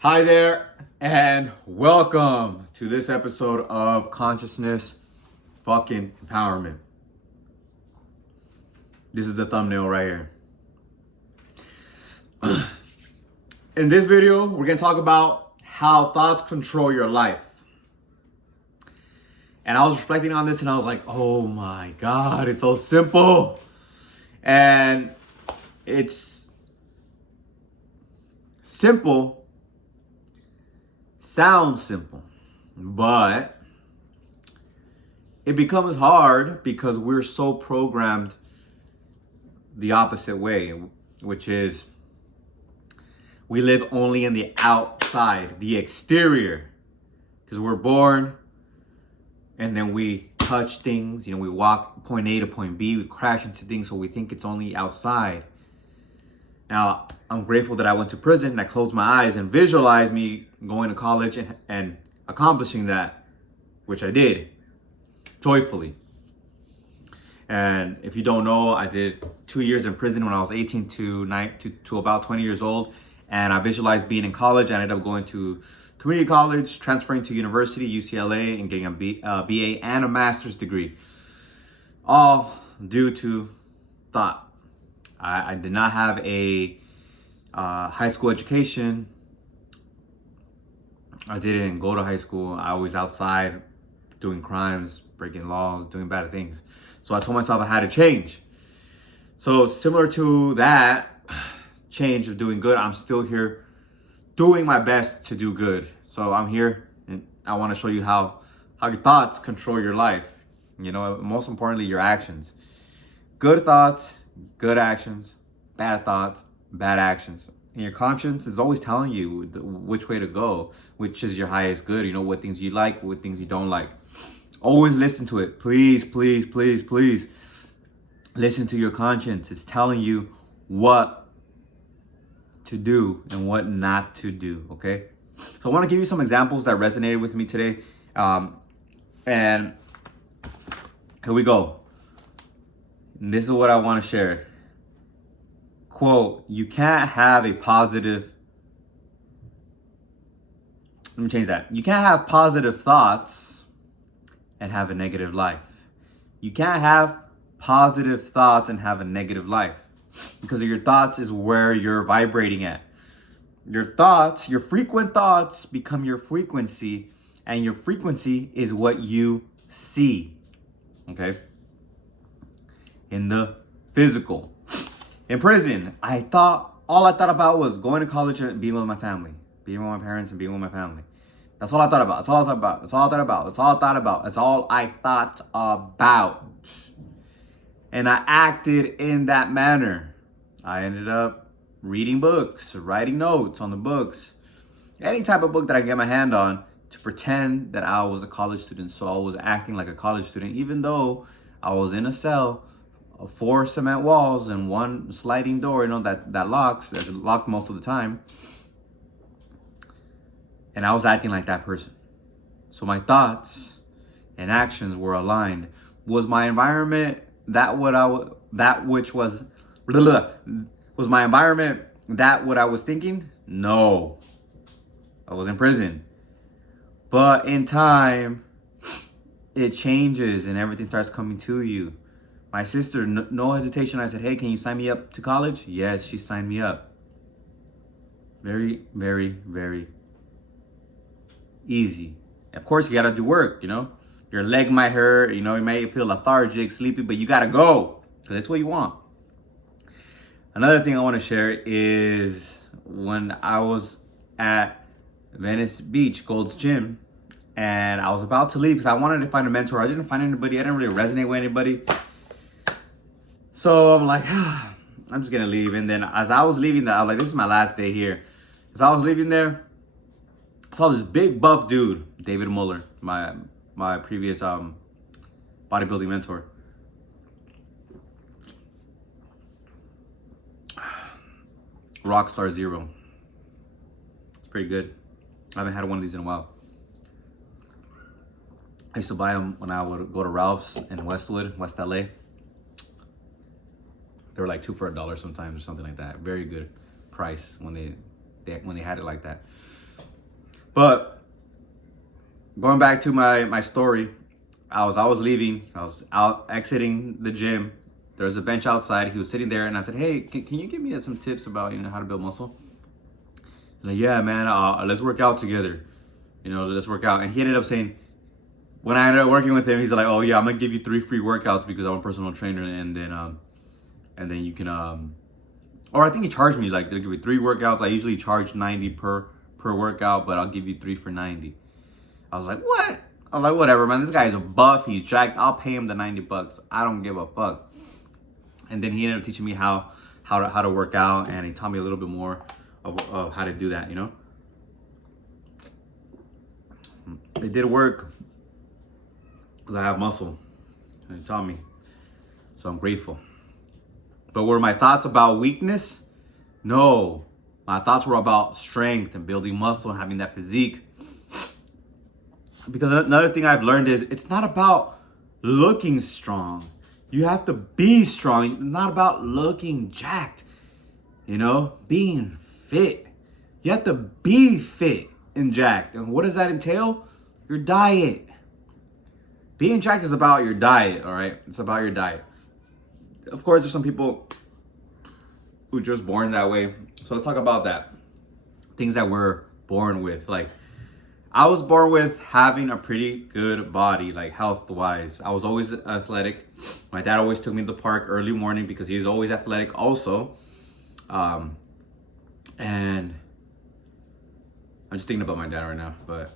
Hi there, and welcome to this episode of Consciousness Fucking Empowerment. This is the thumbnail right here. In this video, we're gonna talk about how thoughts control your life. And I was reflecting on this and I was like, oh my God, it's so simple. And it's simple, sounds simple, but it becomes hard because we're so programmed the opposite way, which is we live only in the outside, the exterior, because we're born and then we touch things, we walk point A to point B, we crash into things, so we think it's only outside. Now, I'm grateful that I went to prison and I closed my eyes and visualized me going to college and accomplishing that, which I did joyfully. And if you don't know, I did 2 years in prison when I was 18 to about 20 years old. And I visualized being in college. I ended up going to community college, transferring to university, UCLA, and getting a BA and a master's degree. All due to thought. I did not have a high school education. I didn't go to high school. I was outside doing crimes, breaking laws, doing bad things. So I told myself I had to change. So similar to that change of doing good, I'm still here doing my best to do good. So I'm here and I want to show you how your thoughts control your life. Most importantly, your actions. Good thoughts, good actions. Bad thoughts, bad actions. And your conscience is always telling you which way to go, which is your highest good. What things you like, what things you don't like. Always listen to it. Please, please, please, please. Listen to your conscience. It's telling you what to do and what not to do, okay? So I want to give you some examples that resonated with me today. And here we go. And this is what I want to share. Quote, you can't have a positive... Let me change that. You can't have positive thoughts and have a negative life. You can't have positive thoughts and have a negative life. Because of your thoughts is where you're vibrating at. Your thoughts, your frequent thoughts become your frequency, and your frequency is what you see. Okay? In the physical. In prison, all I thought about was going to college and being with my family. Being with my parents and being with my family. That's all I thought about. That's all I thought about. That's all I thought about. That's all I thought about. That's all I thought about. And I acted in that manner. I ended up reading books, writing notes on the books, any type of book that I could get my hand on to pretend that I was a college student. So I was acting like a college student, even though I was in a cell, 4 cement walls and 1 sliding door, that locks, that's locked most of the time. And I was acting like that person. So my thoughts and actions were aligned. Was my environment was my environment that what I was thinking? No. I was in prison. But in time, it changes and everything starts coming to you. My sister, no hesitation, I said, hey, can you sign me up to college? Yes, she signed me up. Very, very, very easy. Of course, you gotta do work, Your leg might hurt, you may feel lethargic, sleepy, but you gotta go. So that's what you want. Another thing I want to share is when I was at Venice Beach, Gold's Gym, and I was about to leave because I wanted to find a mentor. I didn't find anybody. I didn't really resonate with anybody. So I'm like, I'm just gonna leave. And then as I was leaving, I was like, this is my last day here. As I was leaving there, I saw this big buff dude, David Muller, my previous bodybuilding mentor. Rockstar Zero. It's pretty good. I haven't had one of these in a while. I used to buy them when I would go to Ralph's in Westwood, West LA. They were like 2 for $1 sometimes or something like that. Very good price when they had it like that. But going back to my story, I was leaving. I was out exiting the gym. There was a bench outside. He was sitting there, and I said, "Hey, can you give me some tips about how to build muscle?" Like, yeah, man, let's work out together. Let's work out. And he ended up saying, when I ended up working with him, he's like, "Oh yeah, I'm gonna give you 3 free workouts because I'm a personal trainer, and then you can or I think he charged me like they'll give me 3 workouts. I usually charge 90 per workout, but I'll give you 3 for 90. I was like, what? I'm like, whatever, man. This guy's a buff. He's jacked. I'll pay him the $90. I don't give a fuck. And then he ended up teaching me how to work out, and he taught me a little bit more of how to do that. It did work because I have muscle, and he taught me. So I'm grateful. But were my thoughts about weakness? No. My thoughts were about strength and building muscle and having that physique. Because another thing I've learned is it's not about looking strong. You have to be strong. It's not about looking jacked. Being fit. You have to be fit and jacked. And what does that entail? Your diet. Being jacked is about your diet, all right? It's about your diet. Of course, there's some people who are just born that way. So let's talk about that. Things that we're born with. Like, I was born with having a pretty good body, like health-wise. I was always athletic. My dad always took me to the park early morning because he was always athletic also. And I'm just thinking about my dad right now, but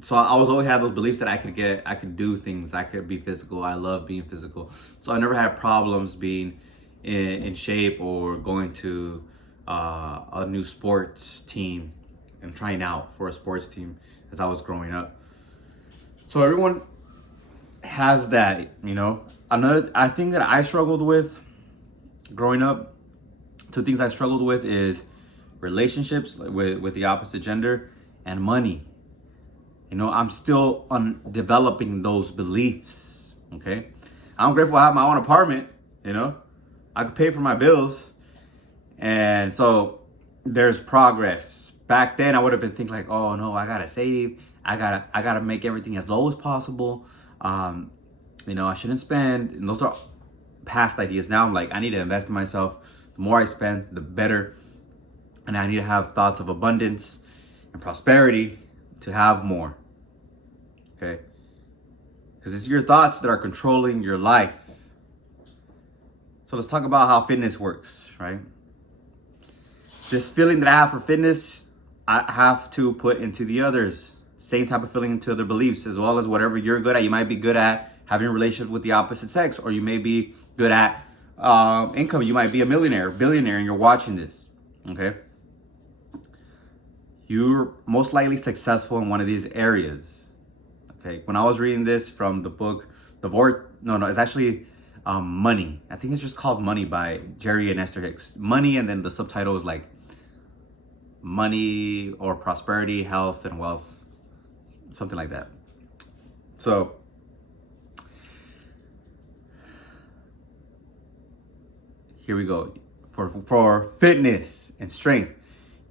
so I was always had those beliefs that I could do things, I could be physical. I love being physical. So I never had problems being in shape or going to a new sports team and trying out for a sports team as I was growing up. So everyone has that, I think that I struggled with growing up. 2 things I struggled with is relationships with the opposite gender and money. I'm still developing those beliefs, okay? I'm grateful I have my own apartment, I could pay for my bills. And so there's progress. Back then I would have been thinking like, oh no, I gotta save. I gotta make everything as low as possible. I shouldn't spend. And those are past ideas. Now I'm like, I need to invest in myself. The more I spend, the better. And I need to have thoughts of abundance and prosperity to have more. Okay? Because it's your thoughts that are controlling your life. So let's talk about how fitness works, right? This feeling that I have for fitness, I have to put into the others. Same type of feeling into other beliefs, as well as whatever you're good at. You might be good at having a relationship with the opposite sex, or you may be good at income. You might be a millionaire, billionaire, and you're watching this, okay? You're most likely successful in one of these areas, okay? When I was reading this from the book, it's actually Money. I think it's just called Money by Jerry and Esther Hicks. Money, and then the subtitle is like Money or Prosperity, Health, and Wealth, something like that. So here we go. For fitness and strength,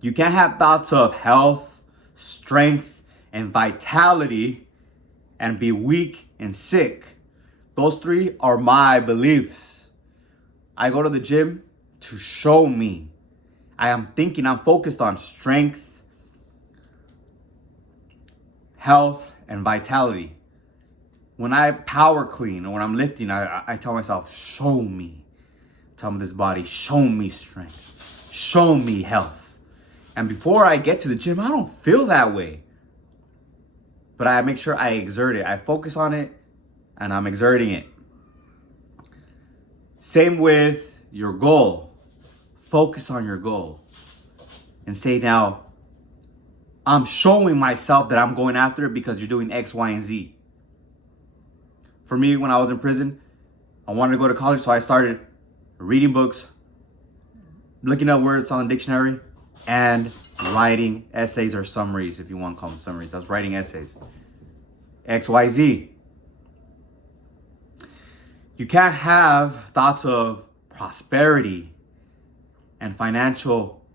you can't have thoughts of health, strength, and vitality and be weak and sick. Those 3 are my beliefs. I go to the gym to show me. I'm focused on strength, health, and vitality. When I power clean or when I'm lifting, I tell myself, show me. Tell me this body, show me strength, show me health. And before I get to the gym, I don't feel that way. But I make sure I exert it. I focus on it and I'm exerting it. Same with your goal. Focus on your goal. And say, now, I'm showing myself that I'm going after it because you're doing X, Y, and Z. For me, when I was in prison, I wanted to go to college, so I started reading books, looking up words on the dictionary, and writing essays or summaries, if you want to call them summaries. I was writing essays. X, Y, Z. You can't have thoughts of prosperity and financial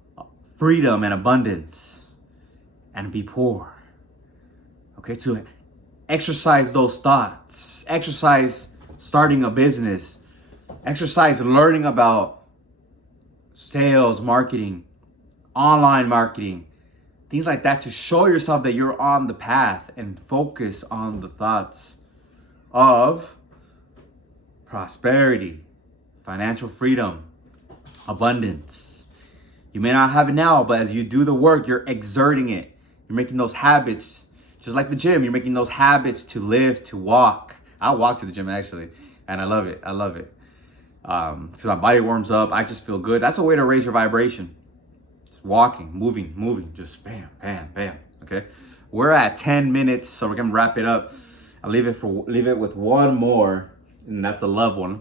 freedom and abundance and be poor. Okay, to exercise those thoughts, exercise starting a business, exercise learning about sales, marketing, online marketing, things like that, to show yourself that you're on the path, and focus on the thoughts of prosperity, financial freedom, abundance. You may not have it now, but as you do the work, you're exerting it. You're making those habits, just like the gym, you're making those habits to live, to walk. I walk to the gym actually, and I love it. I love it. Because my body warms up. I just feel good. That's a way to raise your vibration. Just walking, moving, just bam, bam, bam. Okay. We're at 10 minutes, so we're gonna wrap it up. I'll leave it with one more, and that's the love one.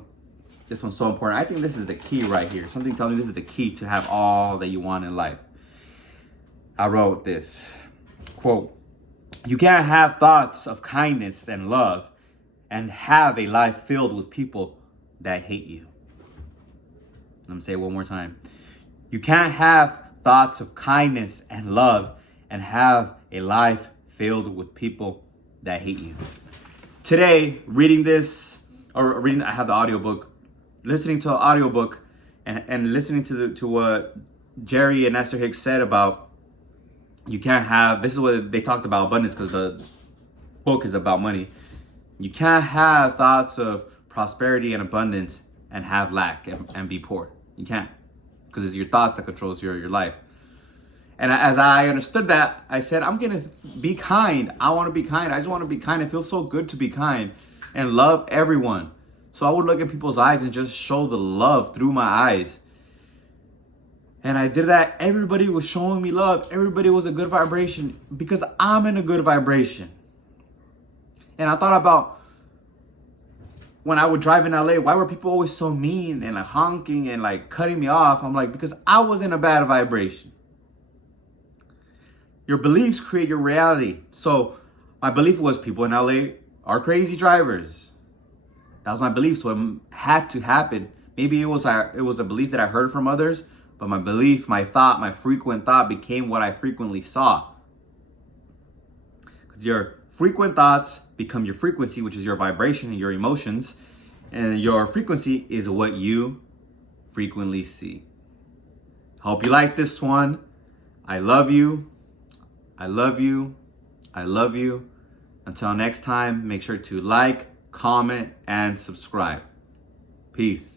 This one's so important. I think this is the key right here. Something tells me this is the key to have all that you want in life. I wrote this quote: "You can't have thoughts of kindness and love and have a life filled with people that hate you." Let me say it one more time. You can't have thoughts of kindness and love and have a life filled with people that hate you. Today, reading this, I have the audiobook, listening to an audiobook and listening to what Jerry and Esther Hicks said about you can't have, this is what they talked about abundance, because the book is about money. You can't have thoughts of prosperity and abundance and have lack and be poor. You can't, because it's your thoughts that controls your life. And as I understood that, I said, I'm going to be kind. I want to be kind. I just want to be kind. It feels so good to be kind and love everyone. So I would look in people's eyes and just show the love through my eyes. And I did that. Everybody was showing me love. Everybody was a good vibration because I'm in a good vibration. And I thought about when I would drive in LA, why were people always so mean and like honking and like cutting me off? I'm like, because I was in a bad vibration. Your beliefs create your reality. So my belief was people in LA are crazy drivers. That was my belief, so it had to happen. Maybe it was a belief that I heard from others, but my belief, my thought, my frequent thought became what I frequently saw. Because your frequent thoughts become your frequency, which is your vibration and your emotions. And your frequency is what you frequently see. Hope you like this one. I love you. I love you. I love you. Until next time, make sure to like, comment, and subscribe. Peace.